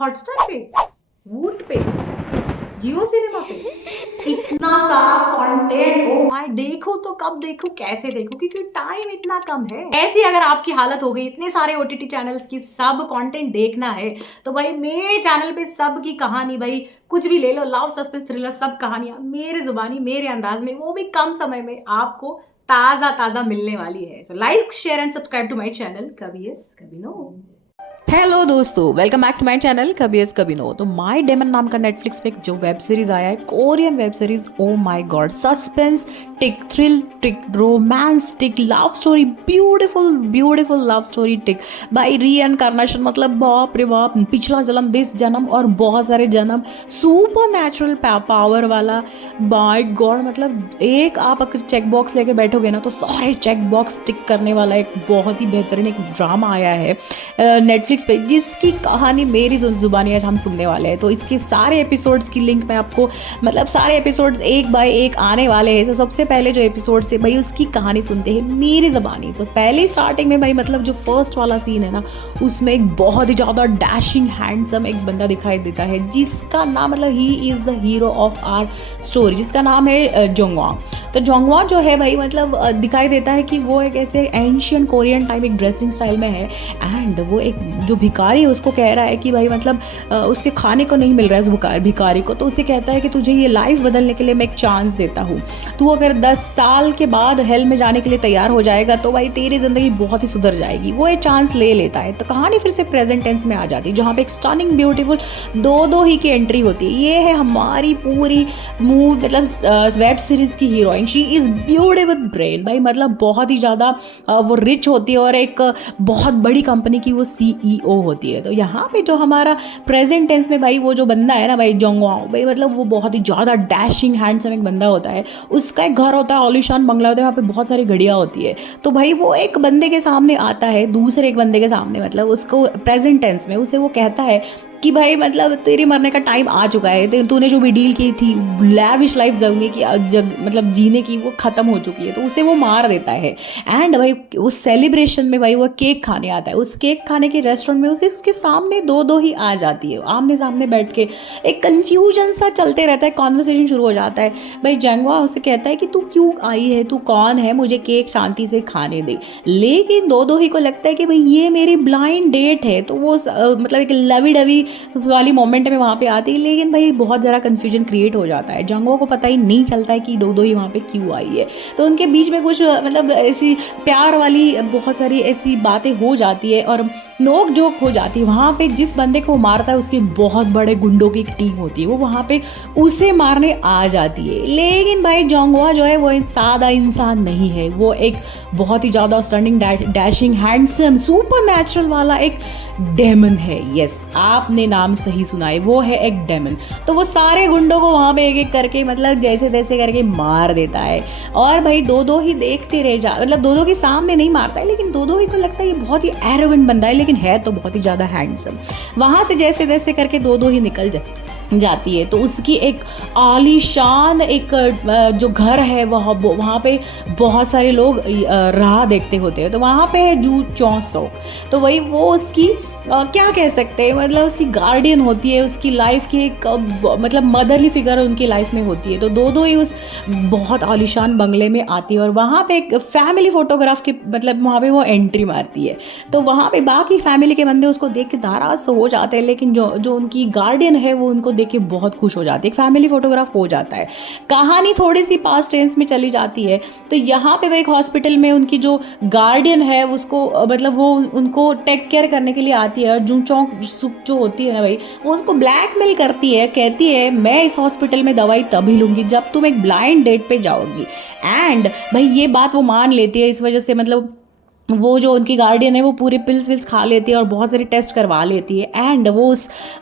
Hotstar पे, वूट पे, जियो सिनेमा पे इतना सारा कंटेंट। ओ माय, देखो तो कब देखो, कैसे देखो, क्योंकि टाइम इतना कम है। ऐसी अगर आपकी हालत हो गई इतने सारे ओटीटी चैनल्स की सब कंटेंट देखना है, तो भाई मेरे चैनल पे सब की कहानी, भाई कुछ भी ले लो, लव सस्पेंस थ्रिलर, सब कहानियां मेरे जुबानी मेरे अंदाज में, वो भी कम समय में आपको ताजा ताजा मिलने वाली है। So like share and subscribe to my channel कभी यस कभी नो। हेलो दोस्तों, welcome back to my channel कभी यस कभी नो। तो माय डेमन नाम का नेटफ्लिक्स पे एक जो वेब सीरीज आया है, Korean web series. Oh my god, suspense tick, thrill tick, romance tick, love story, beautiful beautiful love story tick, by reincarnation, मतलब बाप रे बाप, पिछला जन्म, दिस जन्म और बहुत सारे जन्म, सुपर नेचुरल पावर वाला। बाय गॉड, मतलब एक आप अगर चेक बॉक्स लेके बैठोगे ना तो सारे चेक बॉक्स टिक करने वाला एक बहुत ही बेहतरीन एक ड्रामा आया है नेटफ्लिक्स पे, जिसकी कहानी मेरी जुबानी आज हम सुनने वाले हैं। तो इसके सारे एपिसोड्स की लिंक मैं आपको, मतलब सारे एपिसोड्स एक बाय एक आने वाले हैं। तो सबसे पहले जो एपिसोड से भाई उसकी कहानी सुनते हैं मेरी ज़बानी। तो पहले स्टार्टिंग में भाई, मतलब जो फर्स्ट वाला सीन है ना, उसमें एक बहुत ही ज़्यादा डैशिंग हैंडसम एक बंदा दिखाई देता है, जिसका नाम, मतलब ही is the hero of our story, जिसका नाम है जोंगवा। तो जोंगवा जो है भाई, मतलब दिखाई देता है कि वो एक ऐसे एंशियन कोरियन टाइप एक ड्रेसिंग स्टाइल में है। एंड वो एक जो भिखारी है उसको कह रहा है कि भाई, मतलब उसके खाने को नहीं मिल रहा है उस भिखारी को। तो उसे कहता है कि तुझे ये लाइफ बदलने के लिए मैं एक चांस देता हूँ, तू अगर 10 साल के बाद हेल में जाने के लिए तैयार हो जाएगा तो भाई तेरी ज़िंदगी बहुत ही सुधर जाएगी। वो ये चांस ले लेता है। तो कहानी फिर से प्रेजेंट टेंस में आ जाती है, जहाँ पे एक स्टनिंग ब्यूटीफुल दो ही की एंट्री होती है। ये है हमारी पूरी मतलब वेब सीरीज़ की heroine. She is beautiful brain भाई, मतलब बहुत ही ज़्यादा वो रिच होती है और एक बहुत बड़ी कंपनी की वो CEO होती है। तो यहाँ पे जो हमारा प्रेजेंट टेंस में भाई वो जो बंदा है ना भाई, जोंगवाओ भाई, मतलब वो बहुत ही ज़्यादा डैशिंग हैंडसम एक बंदा होता है। उसका एक घर होता है, आलीशान बंगला होता है, वहाँ पे बहुत सारी घड़ियाँ होती है। तो भाई वो एक बंदे के सामने आता है, दूसरे एक बंदे के सामने, मतलब उसको प्रेजेंट टेंस में उसे वो कहता है कि भाई, मतलब तेरे मरने का टाइम आ चुका है, तूने जो भी डील की थी लैविश लाइफ जीने की, मतलब जीने की, वो ख़त्म हो चुकी है। तो उसे वो मार देता है। एंड भाई उस सेलिब्रेशन में भाई वो केक खाने आता है। उस केक खाने के रेस्टोरेंट में उसे उसके सामने दो ही आ जाती है, आमने सामने बैठ के एक कन्फ्यूजन सा चलते रहता है, कॉन्वर्सेशन शुरू हो जाता है। भाई जंगवा उसे कहता है कि तू क्यों आई है, तू कौन है, मुझे केक शांति से खाने दे। लेकिन दो ही को लगता है कि भाई ये मेरी ब्लाइंड डेट है। तो वो मतलब एक लवी डवी वाली मोमेंट में वहाँ पे आती है। लेकिन भाई बहुत ज़्यादा कन्फ्यूजन क्रिएट हो जाता है, जंगवा को पता ही नहीं चलता है कि दो ही वहाँ पे क्यों आई है। तो उनके बीच में कुछ मतलब ऐसी प्यार वाली बहुत सारी ऐसी बातें हो जाती है और नोक जोक हो जाती है। वहाँ पे जिस बंदे को मारता है उसके बहुत बड़े गुंडों की एक टीम होती है, वो वहाँ पे उसे मारने आ जाती है। लेकिन भाई जोंगवा जो है वो एक सादा इंसान नहीं है, वो एक बहुत ही ज़्यादा stunning dashing handsome super natural वाला एक डेमन है। यस, आपने नाम सही सुना है, वो है एक डेमन। तो वो सारे गुंडों को वहाँ पे एक एक करके, मतलब जैसे तैसे करके मार देता है। और भाई दो ही देखते रह जा, मतलब दो के सामने नहीं मारता है, लेकिन दो ही को लगता है ये बहुत ही एरोगेंट बंदा है, लेकिन है तो बहुत ही ज़्यादा हैंडसम। वहाँ से जैसे तैसे करके दो ही निकल जाती है। तो उसकी एक आलीशान एक जो घर है वहाँ पे बहुत सारे लोग राह देखते होते हैं। तो वहाँ पे है जू चौसौक। तो वही वो उसकी क्या कह सकते हैं, मतलब उसकी गार्डियन होती है, उसकी लाइफ की एक मतलब मदरली फिगर उनकी लाइफ में होती है। तो दो ही उस बहुत आलीशान बंगले में आती है और वहाँ पे एक फैमिली फोटोग्राफ के, मतलब वहाँ पे वो एंट्री मारती है। तो वहाँ पे बाकी फैमिली के बंदे उसको देख के नाराज तो हो जाते हैं, लेकिन जो उनकी गार्डियन है वो उनको देख के बहुत खुश हो जाती है। एक फैमिली फोटोग्राफ हो जाता है। कहानी थोड़ी सी पास्ट टेंस में चली जाती है। तो यहाँ पे भाई एक हॉस्पिटल में उनकी जो गार्डियन है उसको मतलब वो उनको टेक केयर करने के लिए आती है। जू चौक जो होती है ना भाई, वो उसको ब्लैकमेल करती है, कहती है मैं इस हॉस्पिटल में दवाई तभी लूँगी जब तुम एक ब्लाइंड डेट पे जाओगी। एंड भाई ये बात वो मान लेती है। इस वजह से मतलब वो जो उनकी गार्डियन है वो पूरे पिल्स विल्स खा लेती है और बहुत सारे टेस्ट करवा लेती है। एंड वो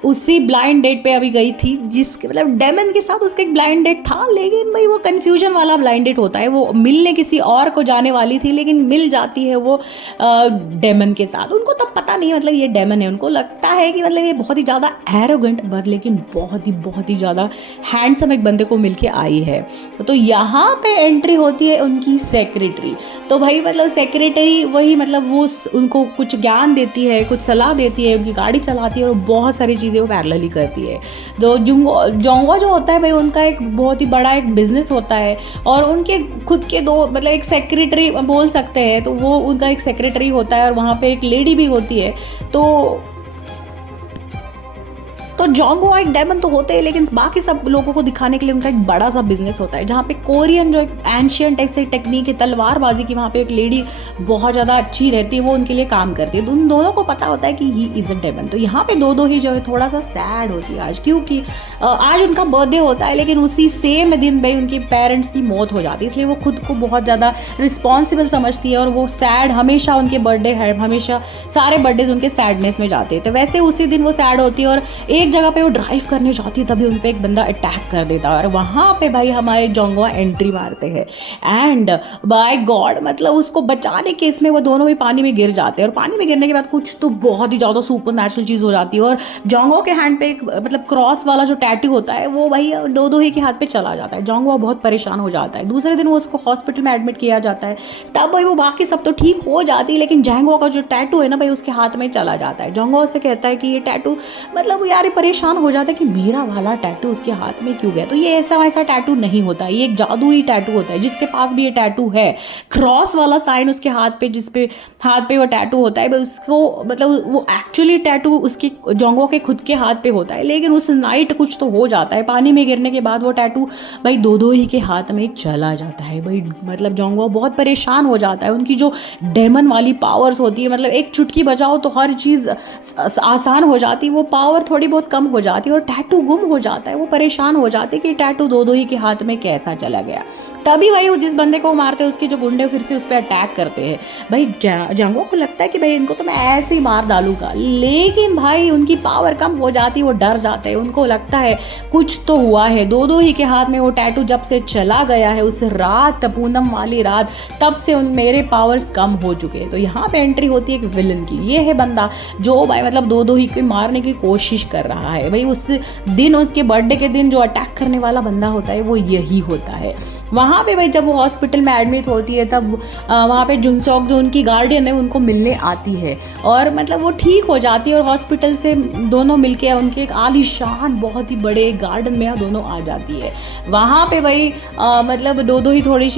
उसी ब्लाइंड डेट पे अभी गई थी, जिसके मतलब डेमन के साथ उसका एक ब्लाइंड डेट था। लेकिन भाई वो कन्फ्यूजन वाला ब्लाइंड डेट होता है, वो मिलने किसी और को जाने वाली थी, लेकिन मिल जाती है वो डेमन के साथ। उनको तब पता नहीं मतलब ये डेमन है, उनको लगता है कि मतलब ये बहुत ही ज़्यादा एरोगेंट बट लेकिन बहुत ही ज़्यादा हैंडसम एक बंदे को मिल के आई है। तो यहाँ पे एंट्री होती है उनकी सेक्रेटरी। तो भाई मतलब सेक्रेटरी वही मतलब वो उनको कुछ ज्ञान देती है, कुछ सलाह देती है, उनकी गाड़ी चलाती है और बहुत सारी चीज़ें वो पैरेलली करती है। तो जोंगवा जो होता है भाई, उनका एक बहुत ही बड़ा एक बिजनेस होता है और उनके खुद के दो मतलब एक सेक्रेटरी बोल सकते हैं, तो वो उनका एक सेक्रेटरी होता है और वहाँ पे एक लेडी भी होती है। तो जोंगवा एक डेमन तो होते हैं, लेकिन बाकी सब लोगों को दिखाने के लिए उनका एक बड़ा सा बिजनेस होता है, जहाँ पे कोरियन जो एक एंशियंट ऐसे टेक्निक है तलवारबाजी की, वहाँ पे एक लेडी बहुत ज़्यादा अच्छी रहती है, वो उनके लिए काम करती है। तो उन दोनों को पता होता है कि ही इज़ अ डेमन। तो यहाँ पे दो ही जो है थोड़ा सा सैड होती है आज, क्योंकि आज उनका बर्थडे होता है, लेकिन उसी सेम दिन भाई उनके पेरेंट्स की मौत हो जाती है, इसलिए वो खुद को बहुत ज़्यादा रिस्पॉन्सिबल समझती है और वो सैड हमेशा उनके बर्थडे है, हमेशा सारे बर्थडेज उनके सैडनेस में जाते हैं। तो वैसे उसी दिन वो सैड होती है और एक जगह पे वो ड्राइव करने जाती है, तभी उन पे एक बंदा अटैक कर देता है और वहाँ पे भाई हमारे जोंगवा एंट्री मारते हैं एंड बाय गॉड मतलब उसको बचाने के इसमें वो दोनों भी पानी में गिर जाते हैं और पानी में गिरने के बाद कुछ तो बहुत ही ज़्यादा सुपर नेचुरल चीज़ हो जाती है और जोंगवा के हैंड पे एक मतलब क्रॉस वाला जो टैटू होता है वो भाई दो ही के हाथ पे चला जाता है। जोंगवा बहुत परेशान हो जाता है। दूसरे दिन वो उसको हॉस्पिटल में एडमिट किया जाता है, तब भाई वो बाकी सब तो ठीक हो जाती है, लेकिन जोंगवा का जो टैटू है ना भाई उसके हाथ में चला जाता है। जोंगवा से कहता है कि ये टैटू मतलब यार ये परेशान हो जाता है कि मेरा वाला टैटू उसके हाथ में क्यों गया। तो ये ऐसा वैसा टैटू नहीं होता, ये एक जादुई टैटू होता है। जिसके पास भी ये टैटू है, क्रॉस वाला साइन उसके हाथ पे, जिसपे हाथ पे वो टैटू होता है, उसको मतलब वो एक्चुअली टैटू उसके जोंगवा के खुद के हाथ पे होता है, लेकिन उस नाइट कुछ तो हो जाता है, पानी में गिरने के बाद वो टैटू भाई दो ही के हाथ में चला जाता है। भाई मतलब जोंगवा बहुत परेशान हो जाता है। उनकी जो डेमन वाली पावर्स होती है, मतलब एक चुटकी बजाओ तो हर चीज़ आसान हो जाती है, वो पावर थोड़ी बहुत कम हो जाती है और टैटू गुम हो जाता है। वो परेशान हो जाते हैं कि टैटू दो ही के हाथ में कैसा चला गया। तभी भाई वो जिस बंदे को मारते हैं उसके जो गुंडे फिर से उस पर अटैक करते हैं। भाई जोंगवा को लगता है कि भाई इनको तो मैं ऐसे ही मार डालूंगा, लेकिन भाई उनकी पावर कम हो जाती है, वो डर जाते हैं। उनको लगता है कुछ तो हुआ है, दो ही के हाथ में वो टैटू जब से चला गया है उस रात, पूनम वाली रात, तब से मेरे पावर्स कम हो चुके हैं। तो यहाँ पे एंट्री होती है एक विलन की। ये है बंदा जो भाई मतलब दो ही के मारने की कोशिश कर रहा है। भाई उस दिन उसके बर्थडे के दिन जो अटैक करने वाला बंदा होता है वो यही होता है। वहाँ पे भाई जब वो हॉस्पिटल में एडमिट होती है तब वहाँ पे जुनसोक जो उनकी गार्डियन है उनको मिलने आती है और मतलब वो ठीक हो जाती है और हॉस्पिटल से दोनों मिलके उनके एक आलीशान बहुत ही बड़े गार्डन में दोनों आ जाती है। वहाँ पे भाई मतलब दो ही थोड़ी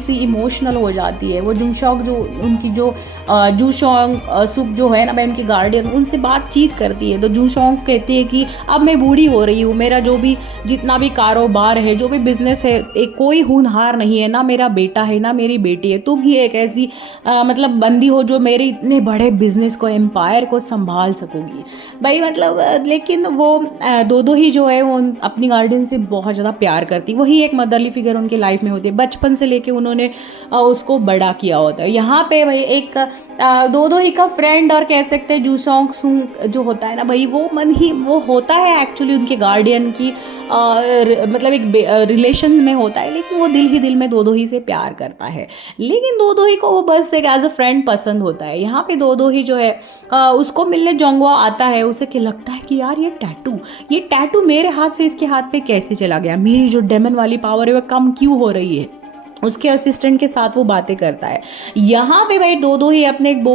सी इमोशनल हो जाती है। वो जुनसोक जो उनकी जो जूशोंग सुक जो है ना भाई उनकी गार्डियन, उनसे बातचीत करती है। तो जूशोंग कहती है कि अब मैं बूढ़ी हो रही हूँ, मेरा जो भी जितना भी कारोबार है, जो भी बिजनेस है, एक कोई होनहार नहीं है, ना मेरा बेटा है ना मेरी बेटी है, तुम ही एक ऐसी मतलब बंदी हो जो मेरे इतने बड़े बिजनेस को, एम्पायर को संभाल सकोगी। भाई मतलब लेकिन वो दो ही जो है वो अपनी गार्डियन से बहुत ज़्यादा प्यार करती, वही एक मदरली फिगर उनके लाइफ में होती है। बचपन से लेके उन्होंने उसको बड़ा किया होता है। यहाँ पे भाई एक दो ही का फ्रेंड और कह सकते हैं जूसोंग सुंग जो होता है ना भाई, वो होता है एक्चुअली उनके गार्डियन की मतलब एक रिलेशन में होता है, लेकिन वो दिल ही दिल में दो ही से प्यार करता है। लेकिन दो ही को वो बस एक एज अ फ्रेंड पसंद होता है। यहाँ पे दो ही जो है उसको मिलने जोंगवा आता है। उसे क्या लगता है कि यार ये टैटू मेरे हाथ से इसके हाथ पे कैसे चला गया, मेरी जो डेमन वाली पावर है वो कम क्यों हो रही है। उसके असिस्टेंट के साथ वो बातें करता है। यहाँ पे भाई दो ही अपने एक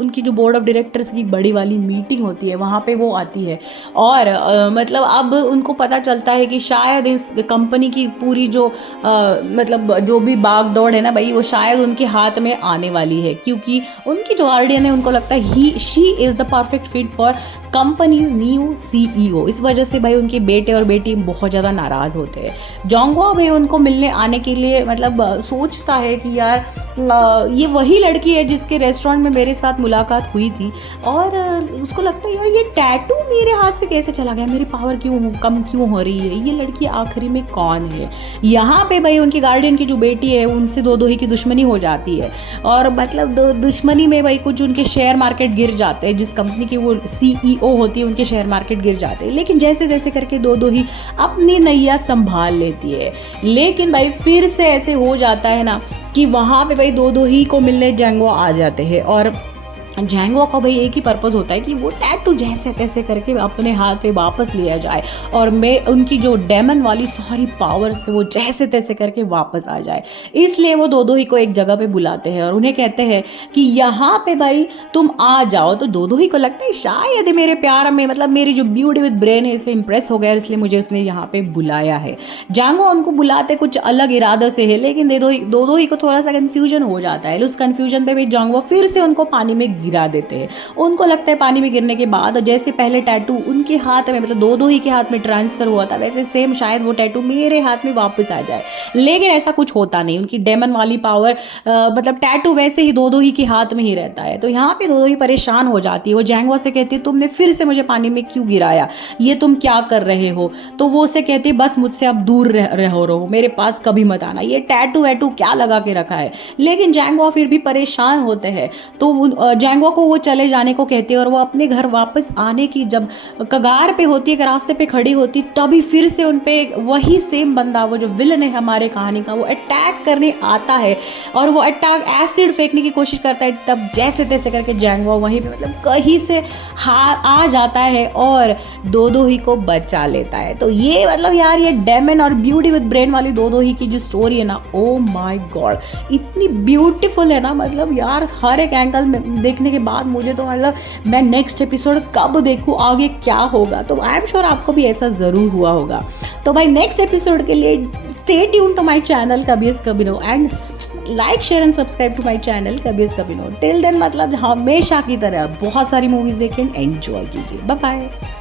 उनकी जो बोर्ड ऑफ डायरेक्टर्स की बड़ी वाली मीटिंग होती है, वहाँ पे वो आती है और मतलब अब उनको पता चलता है कि शायद इस कंपनी की पूरी जो मतलब जो भी भाग दौड़ है ना भाई, वो शायद उनके हाथ में आने वाली है, क्योंकि उनकी जो गार्डियन है उनको लगता है she is the perfect fit for companies new CEO। इस वजह से भाई उनके बेटे और बेटी बहुत ज़्यादा नाराज़ होते हैं। जोंगवा भाई उनको मिलने आने के लिए मतलब सोचता है कि यार ये वही लड़की है जिसके रेस्टोरेंट में मेरे साथ मुलाकात हुई थी, और उसको लगता है यार ये टैटू मेरे हाथ से कैसे चला गया, मेरी पावर कम क्यों हो रही है, ये लड़की आखिरी में कौन है। यहाँ पे भाई उनकी गार्डियन की जो बेटी है उनसे दो ही की दुश्मनी हो जाती है और मतलब दुश्मनी में भाई कुछ उनके शेयर मार्केट गिर जाते हैं। जिस कंपनी की वो CEO होती है उनके शेयर मार्केट गिर जाते हैं, लेकिन जैसे जैसे करके दो ही अपनी नैया संभाल लेती है। लेकिन भाई फिर से ऐसे हो जाता है ना कि वहाँ पे भाई दो ही को मिलने जोंगवा आ जाते हैं और जैंगो का भाई एक ही पर्पस होता है कि वो टैटू जैसे तैसे करके अपने हाथ पे वापस लिया जाए और मैं उनकी जो डेमन वाली सारी पावर से वो जैसे तैसे करके वापस आ जाए। इसलिए वो दो ही को एक जगह पे बुलाते हैं और उन्हें कहते हैं कि यहाँ पे भाई तुम आ जाओ। तो दो ही को लगता है शायद मेरे प्यार में मतलब मेरी जो ब्यूटी विद ब्रेन है इससे इंप्रेस हो गया, इसलिए मुझे उसने यहाँ पे बुलाया है। जैंगो उनको बुलाते कुछ अलग इरादे से है, लेकिन दो ही को थोड़ा सा कंफ्यूजन हो जाता है। उस कंफ्यूजन पे भी जैंगो फिर से उनको पानी में गिरा देते हैं। उनको लगता है पानी में गिरने के बाद जैसे पहले टैटू उनके हाथ में मतलब दो ही के हाथ में ट्रांसफर हुआ था, वैसे सेम शायद वो टैटू मेरे हाथ में वापस आ जाए, लेकिन ऐसा कुछ होता नहीं। उनकी डेमन वाली पावर मतलब टैटू वैसे ही दो ही के हाथ में ही रहता है। तो यहाँ पे दो ही परेशान हो जाती है। वो जैंगो से कहती है तुमने फिर से मुझे पानी में क्यों गिराया, ये तुम क्या कर रहे हो। तो वो उसे कहती है बस मुझसे अब दूर रहो, मेरे पास कभी मत आना, ये टैटू वैटू क्या लगा के रखा है। लेकिन जैंगो फिर भी परेशान होते हैं। तो जैंगो को वो चले जाने को कहती है और वो अपने घर वापस आने की जब कगार पे होती है, रास्ते पे खड़ी होती, तभी फिर से उन पे वही सेम बंदा, वो जो विलन है हमारे कहानी का, वो अटैक करने आता है और वो अटैक एसिड फेंकने की कोशिश करता है। तब जैसे तैसे करके जैंगो वहीं पे मतलब कहीं से आ जाता है और दो ही को बचा लेता है। तो ये मतलब यार ये डेमन और ब्यूटी विद ब्रेन वाली दो ही की जो स्टोरी है ना, ओ माय गॉड इतनी ब्यूटीफुल है ना, मतलब यार हर एक एंगल में देखने के बाद मुझे तो मतलब मैं नेक्स्ट एपिसोड कब देखूँ, आगे क्या होगा। तो आई एम श्योर आपको भी ऐसा ज़रूर हुआ होगा। तो भाई नेक्स्ट एपिसोड के लिए stay tune to my channel कभी यस कभी no and like share and subscribe to my channel कभी यस कभी नो। टिल देन मतलब हमेशा की तरह बहुत सारी मूवीज़ देखें, एंजॉय कीजिए। Bye bye.